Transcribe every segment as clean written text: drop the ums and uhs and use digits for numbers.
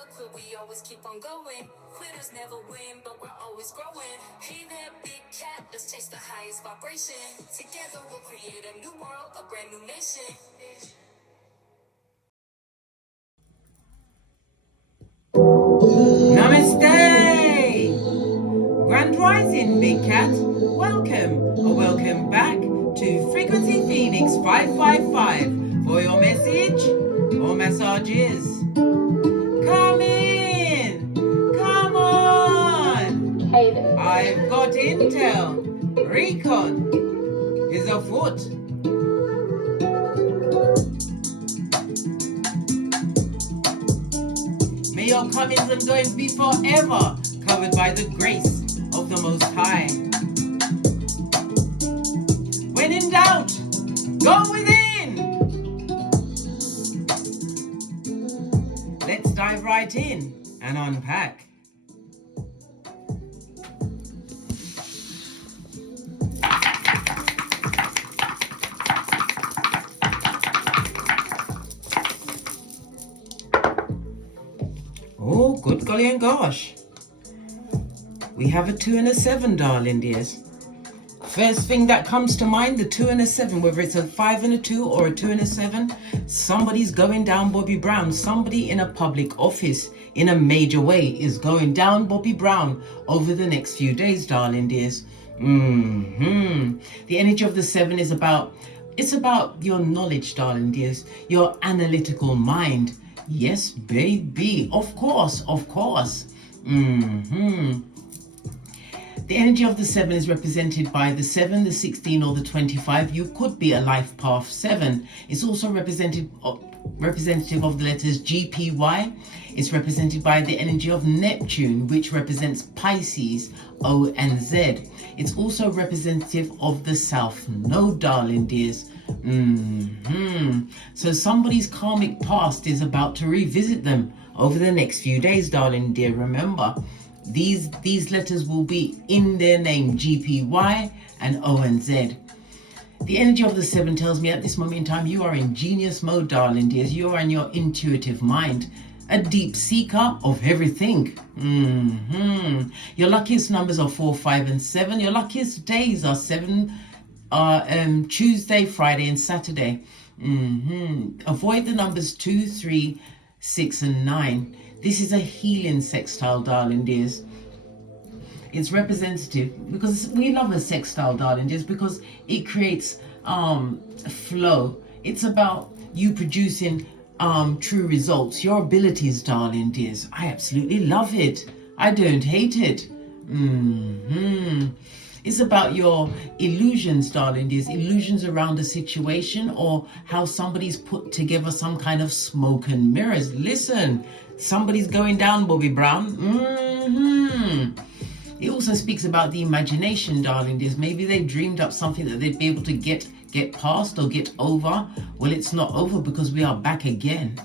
never quit, we always keep on going. Quitters never win, but we're always growing. Hey there, big cat, let's chase the highest vibration. Together we'll create a new world, a brand new nation. Namaste! Grand Rising, Big Cat. Welcome back to Frequency Phoenix 555 for your message or messages. Come in! Come on! Hey there. I've got intel. Recon is afoot. May your comings and goings be forever covered by the grace of the Most High. When in doubt, go within. Let's dive right in and unpack. Oh, good golly and gosh. We have a 2 and a 7, darling dears. First thing that comes to mind, the 2 and a 7, whether it's a 5 and a 2 or a 2 and a 7, somebody's going down Bobby Brown. Somebody in a public office in a major way is going down Bobby Brown over the next few days, darling dears. The energy of the 7 is about your knowledge, darling dears, your analytical mind. Yes, baby. Of course. The energy of the 7 is represented by the 7, the 16, or the 25. You could be a life path 7. It's also representative of the letters GPY. It's represented by the energy of Neptune, which represents Pisces, O and Z. It's also representative of the South Node, darling dears. So somebody's karmic past is about to revisit them over the next few days, darling dear. Remember, these letters will be in their name, GPY and O and Z. The energy of the 7 tells me at this moment in time, you are in genius mode, darling dears. You are in your intuitive mind, a deep seeker of everything. Your luckiest numbers are 4, 5, and 7. Your luckiest days are Tuesday, Friday, and Saturday. Avoid the numbers 2, 3, 6, and 9. This is a healing sextile, darling dears. It's representative because we love a sextile, darling dears, because it creates flow. It's about you producing true results, your abilities, darling dears. I absolutely love it. I don't hate it. It's about your illusions, darling dears, illusions around a situation or how somebody's put together some kind of smoke and mirrors. Listen, somebody's going down Bobby Brown. It also speaks about the imagination, darling dears. Maybe they dreamed up something that they'd be able to get past or get over. Well, it's not over because we are back again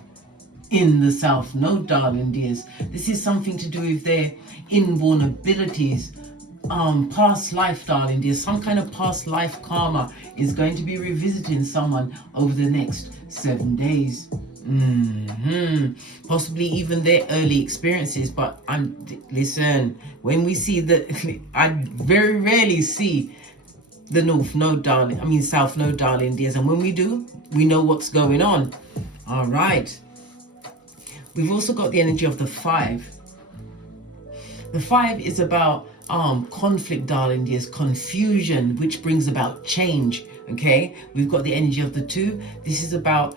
in the South Node, darling dears. This is something to do with their inborn abilities. Past life, darling dear. Some kind of past life karma is going to be revisiting someone over the next 7 days. Possibly even their early experiences. But listen, when we see I very rarely see the South Node, darling dears. And when we do, we know what's going on. All right. We've also got the energy of the 5. The 5 is about conflict, darling dears, confusion, which brings about change. Okay, we've got the energy of the 2. This is about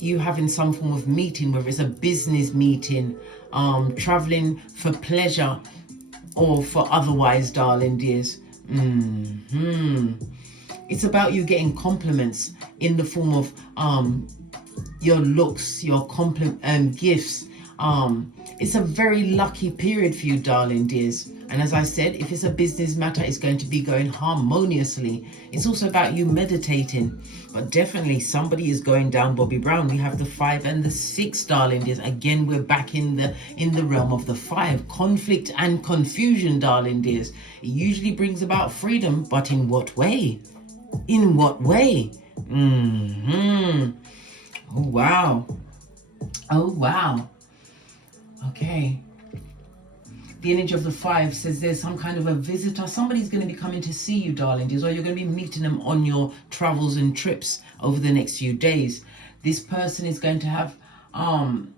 you having some form of meeting, whether it's a business meeting, traveling for pleasure or for otherwise, darling dears. It's about you getting compliments in the form of your looks, your gifts. It's a very lucky period for you, darling dears. And as I said, if it's a business matter, it's going to be going harmoniously. It's also about you meditating. But definitely somebody is going down Bobby Brown. We have the 5 and the 6, darling dears. Again, we're back in the realm of the 5. Conflict and confusion, darling dears. It usually brings about freedom, but in what way? In what way? Oh, wow. Oh, wow. Okay. The energy of the 5 says there's some kind of a visitor. Somebody's going to be coming to see you, darling dears, or you're going to be meeting them on your travels and trips over the next few days. This person is going to have an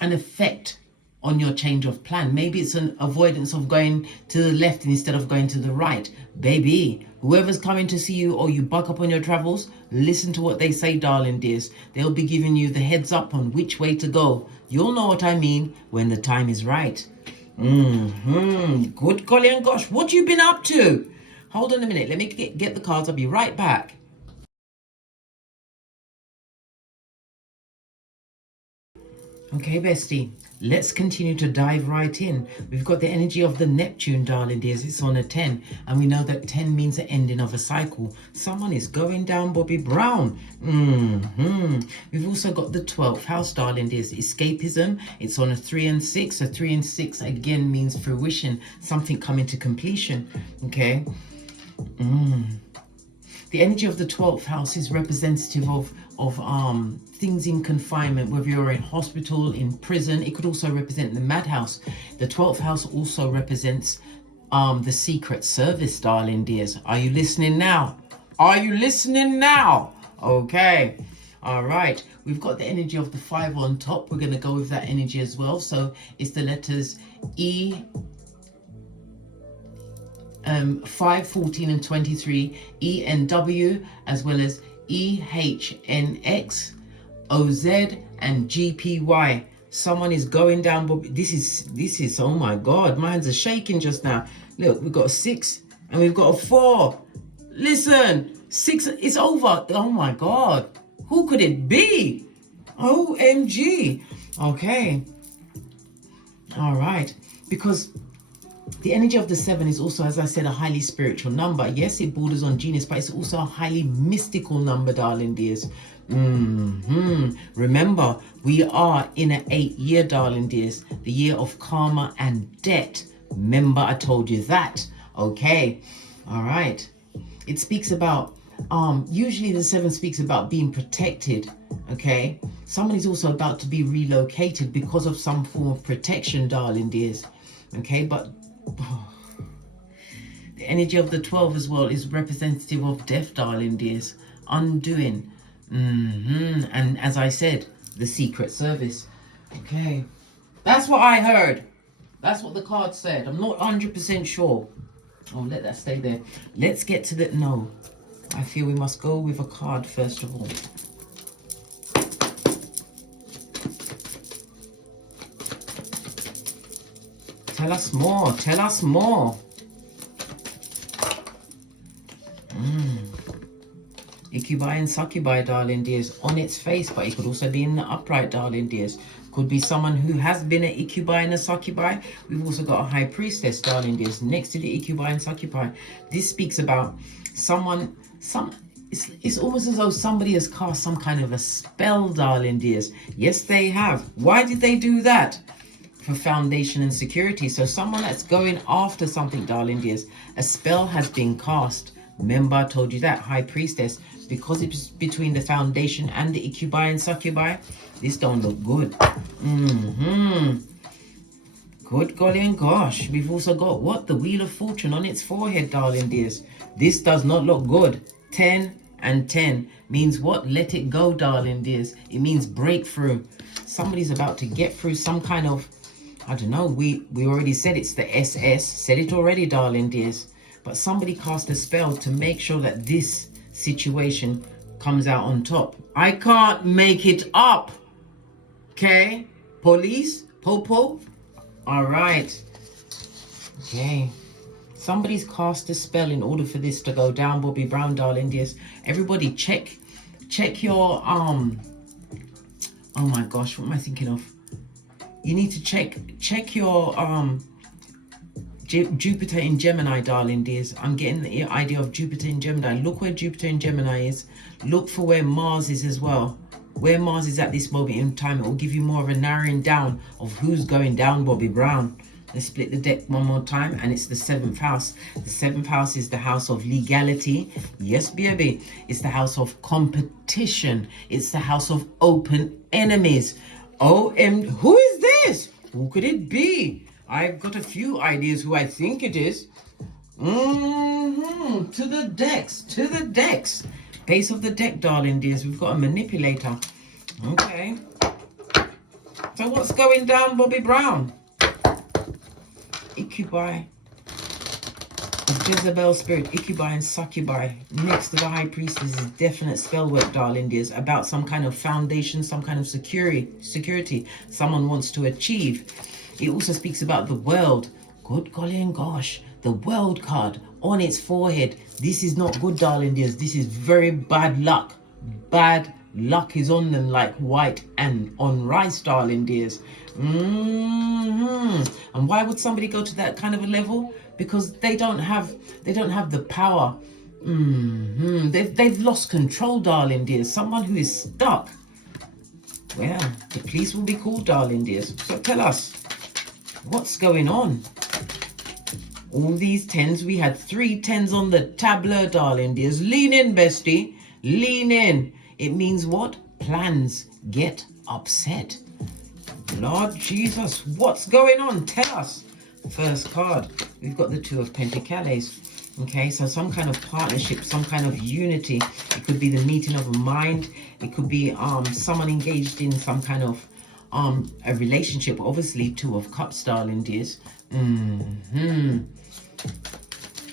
effect on your change of plan. Maybe it's an avoidance of going to the left instead of going to the right. Baby, whoever's coming to see you or you buck up on your travels, listen to what they say, darling dears. They'll be giving you the heads up on which way to go. You'll know what I mean when the time is right. Good golly and gosh, what you been up to? Hold on a minute, let me get the cards. I'll be right back. Okay, bestie, let's continue to dive right in. We've got the energy of the Neptune, darling dears. It's on a 10, and we know that 10 means the ending of a cycle. Someone is going down Bobby Brown. We've also got the 12th house, darling dears. Escapism. It's on a 3 and 6. A 3 and 6 again means fruition, something coming to completion. Okay. The energy of the 12th house is representative of things in confinement, whether you're in hospital, in prison. It could also represent the madhouse. The 12th house also represents the secret service, darling dears. Are you listening now? Are you listening now? Okay. All right. We've got the energy of the 5 on top. We're going to go with that energy as well. So it's the letters E, 5, 14 and 23, E and W, as well as E, H, N, X, O, Z and G, P, Y. Someone is going down. This is, oh my God, my hands are shaking just now. Look, we've got a 6 and we've got a 4. Listen, 6, it's over. Oh my God, who could it be? OMG. Okay. All right. Because the energy of the 7 is also, as I said, a highly spiritual number. Yes, it borders on genius, but it's also a highly mystical number, darling dears. Remember, we are in an 8th year, darling dears, the year of karma and debt. Remember, I told you that. Okay. All right. It speaks about, usually the 7 speaks about being protected. Okay. Somebody's also about to be relocated because of some form of protection, darling dears. Okay, but the energy of the 12 as well is representative of death, darling dears. Undoing. And as I said, the secret service. Okay. That's what I heard. That's what the card said. I'm not 100% sure. Oh, let that stay there. Let's get to the... No. I feel we must go with a card first of all. Tell us more. Tell us more. Ikibai and Succubi, darling dears, on its face, but it could also be in the upright, darling dears. Could be someone who has been an Ikibai and a Succubi. We've also got a High Priestess, darling dears, next to the Ikibai and Succubi. This speaks about someone, it's almost as though somebody has cast some kind of a spell, darling dears. Yes, they have. Why did they do that? For foundation and security. So someone that's going after something, darling dears, a spell has been cast. Remember, I told you that, High Priestess, because it's between the foundation and the Ikibai and Succubi, this don't look good. Good golly and gosh. We've also got what? The Wheel of Fortune on its forehead, darling dears. This does not look good. 10 and 10 means what? Let it go, darling dears. It means breakthrough. Somebody's about to get through some kind of, I don't know, we already said it's the SS. Said it already, darling dears. But somebody cast a spell to make sure that this situation comes out on top. I can't make it up. Okay? Police? Popo? All right. Okay. Somebody's cast a spell in order for this to go down, Bobby Brown, darling dears. Everybody check your, oh my gosh, what am I thinking of? You need to check your, Jupiter in Gemini, darling dears. I'm getting the idea of Jupiter in Gemini. Look where Jupiter in Gemini is. Look for where Mars is as well. Where Mars is at this moment in time, it will give you more of a narrowing down of who's going down, Bobby Brown. Let's split the deck one more time, and it's the 7th house. The 7th house is the house of legality. Yes, baby. It's the house of competition. It's the house of open enemies. Who is this? Who could it be? I've got a few ideas who I think it is. To the decks, to the decks. Base of the deck, darling dears. We've got a manipulator. Okay. So what's going down, Bobby Brown? Ikibai. Jezebel spirit, Ikibai and Succubi. Next to the high priestess is definite spell work, darling dears, about some kind of foundation, some kind of security someone wants to achieve. It also speaks about the world. Good golly and gosh, the world card on its forehead. This is not good, darling dears. This is very bad luck. Bad luck is on them like white and on rice, darling dears. And why would somebody go to that kind of a level? Because they don't have the power. They've lost control, darling dears. Someone who is stuck. Well, the police will be called, darling dears. So tell us, what's going on? All these tens, we had 3 10s on the tableau, darling dears. Lean in, bestie. Lean in. It means what? Plans get upset. Lord Jesus, what's going on? Tell us. First card, we've got the 2 of Pentacles. Okay, so some kind of partnership, some kind of unity. It could be the meeting of a mind. It could be someone engaged in some kind of a relationship. Obviously, 2 of Cups, darling dears.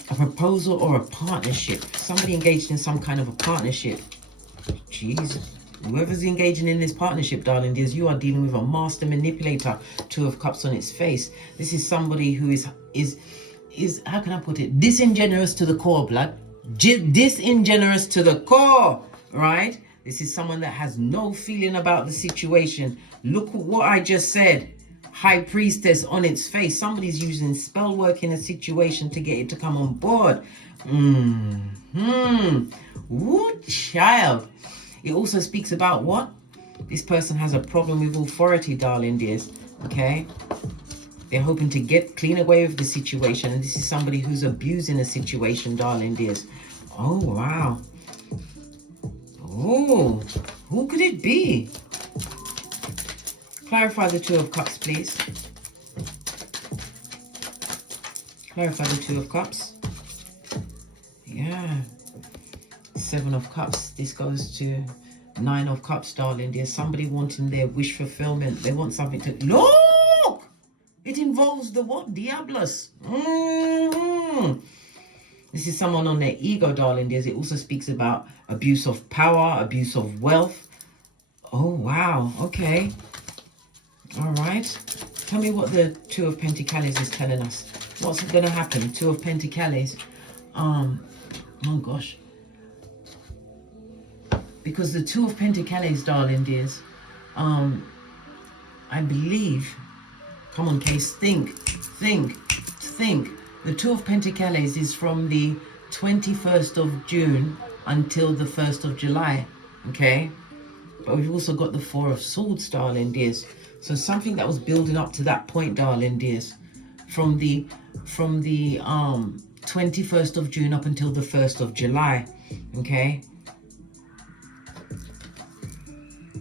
A proposal or a partnership. Somebody engaged in some kind of a partnership. Jesus. Whoever's engaging in this partnership, darling dears, you are dealing with a master manipulator. 2 of Cups on its face. This is somebody who is how can I put it? Disingenuous to the core, blood. Disingenuous to the core, right? This is someone that has no feeling about the situation. Look at what I just said. High priestess on its face. Somebody's using spell work in a situation to get it to come on board. Ooh, child. It also speaks about what? This person has a problem with authority, darling dears. Okay? They're hoping to clean away with the situation. And this is somebody who's abusing a situation, darling dears. Oh, wow. Oh, who could it be? Clarify the 2 of Cups, please. Clarify the 2 of Cups. Yeah. 7 of Cups. This goes to 9 of Cups, darling. There's somebody wanting their wish fulfillment. They want something to... Look! It involves the what? Diablos. This is someone on their ego, darling. It also speaks about abuse of power, abuse of wealth. Oh, wow. Okay. All right. Tell me what the 2 of Pentacles is telling us. What's going to happen? 2 of Pentacles. Oh, gosh. Because the 2 of Pentacles, darling dears, I believe, come on, Case, think. The 2 of Pentacles is from the 21st of June until the 1st of July, okay? But we've also got the 4 of Swords, darling dears. So something that was building up to that point, darling dears, from the 21st of June up until the 1st of July, okay?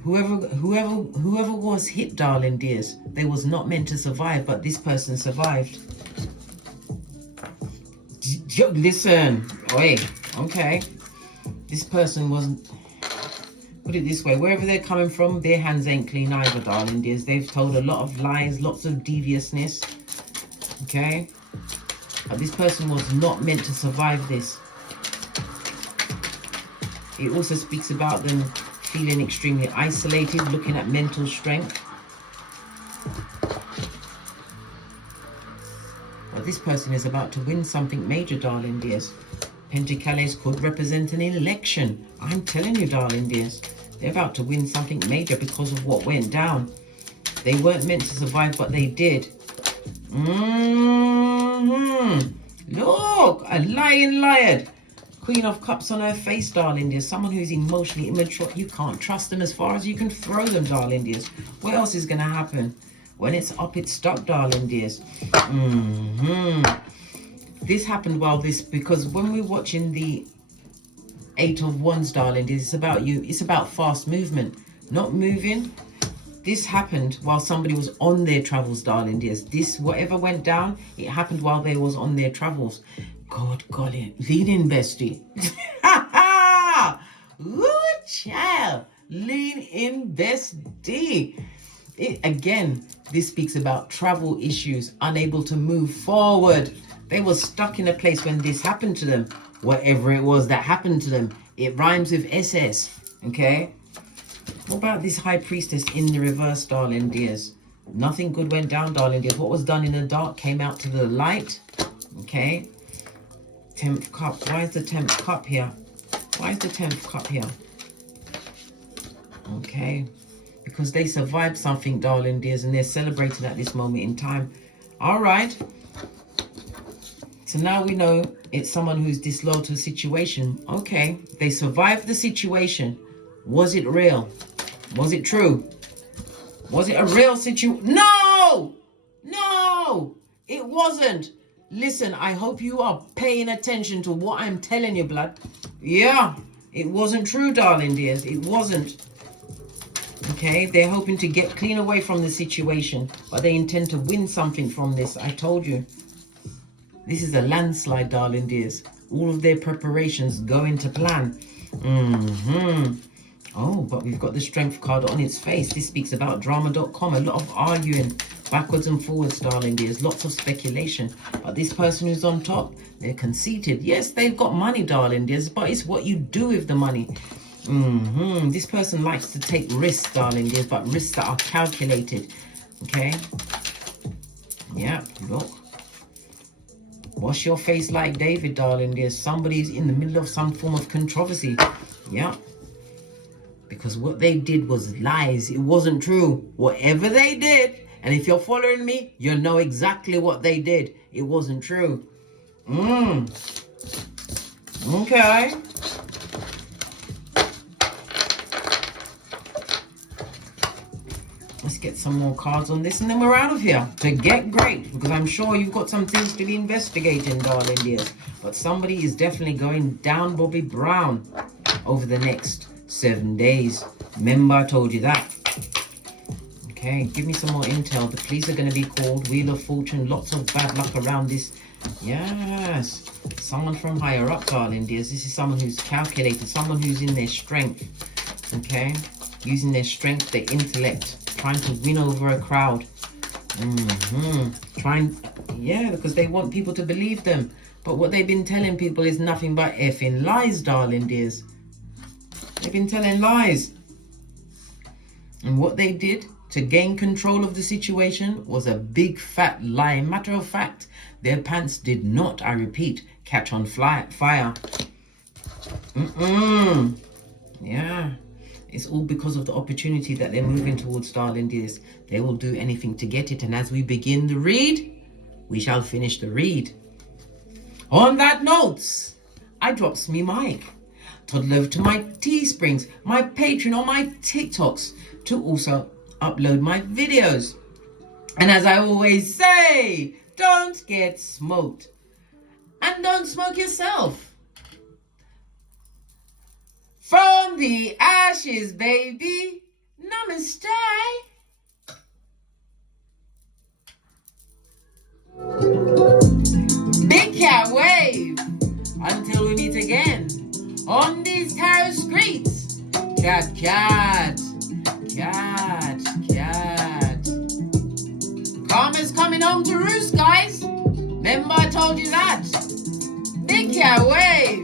Whoever was hit, darling dears, they was not meant to survive, but this person survived. Listen, wait, okay. This person wasn't, put it this way, wherever they're coming from, their hands ain't clean either, darling dears. They've told a lot of lies, lots of deviousness, okay? But this person was not meant to survive this. It also speaks about them feeling extremely isolated, looking at mental strength. But this person is about to win something major, darling dears. Pentacles could represent an election. I'm telling you, darling dears. They're about to win something major because of what went down. They weren't meant to survive, but they did. Look, a lion. Queen of Cups on her face, darling dears. Someone who's emotionally immature. You can't trust them as far as you can throw them, darling dears. What else is going to happen? When it's up, it's stuck, darling dears. This happened while this, because when we're watching the 8 of Wands, darling dears, it's about you. It's about fast movement. Not moving. this happened while somebody was on their travels, darling dears. This, whatever went down, it happened while they was on their travels. God, golly, lean in, bestie. Ooh, child, lean in, bestie. Again, this speaks about travel issues, unable to move forward. They were stuck in a place when this happened to them. Whatever it was that happened to them, it rhymes with SS. Okay. What about this high priestess in the reverse, darling dears? Nothing good went down, darling dears. What was done in the dark came out to the light. Okay. 10th cup. Why is the 10th cup here? Why is the 10th cup here? Okay. Because they survived something, darling dears, and they're celebrating at this moment in time. All right. So now we know it's someone who's disloyal to the situation. Okay. They survived the situation. Was it real? Was it true? Was it a real situation? No! No! It wasn't. Listen, I hope you are paying attention to what I'm telling you, blood. Yeah, it wasn't true, darling dears. It wasn't. Okay, they're hoping to get clean away from the situation, but they intend to win something from this. I told you. This is a landslide, darling dears. All of their preparations go into plan. Oh, but we've got the strength card on its face. This speaks about drama.com. A lot of arguing backwards and forwards, darling dears. Lots of speculation. But this person who's on top, they're conceited. Yes, they've got money, darling dears, but it's what you do with the money. This person likes to take risks, darling dears, but risks that are calculated. Okay? Yeah, look. Wash your face like David, darling dears. Somebody's in the middle of some form of controversy. Yeah. Because what they did was lies. It wasn't true. Whatever they did, and if you're following me, you know exactly what they did. It wasn't true. Okay. Let's get some more cards on this, and then we're out of here. To get great, because I'm sure you've got some things to be investigating, darling dears. But somebody is definitely going down Bobby Brown over the next 7 days. Remember, I told you that. Okay, give me some more intel. The police are going to be called. Wheel of Fortune. Lots of bad luck around this. Yes. Someone from higher up, darling dears. This is someone who's calculated. Someone who's in their strength. Okay. Using their strength, their intellect. Trying to win over a crowd. Yeah, because they want people to believe them. But what they've been telling people is nothing but effing lies, darling dears. They've been telling lies. And what they did to gain control of the situation was a big fat lie. Matter of fact, their pants did not, I repeat, catch on fire. Yeah. It's all because of the opportunity that they're moving towards, darling dears. They will do anything to get it. And as we begin the read, we shall finish the read. On that note, I drops me mic. Toddle over to my Teesprings, my Patreon, or my TikToks to also upload my videos. And as I always say, don't get smoked. And don't smoke yourself. From the ashes, baby. Namaste. Big cat wave. Until we meet again on these tarot streets. Cat, cat. Cat, cat. Karma's coming home to roost, guys. Remember I told you that. Big cat wave.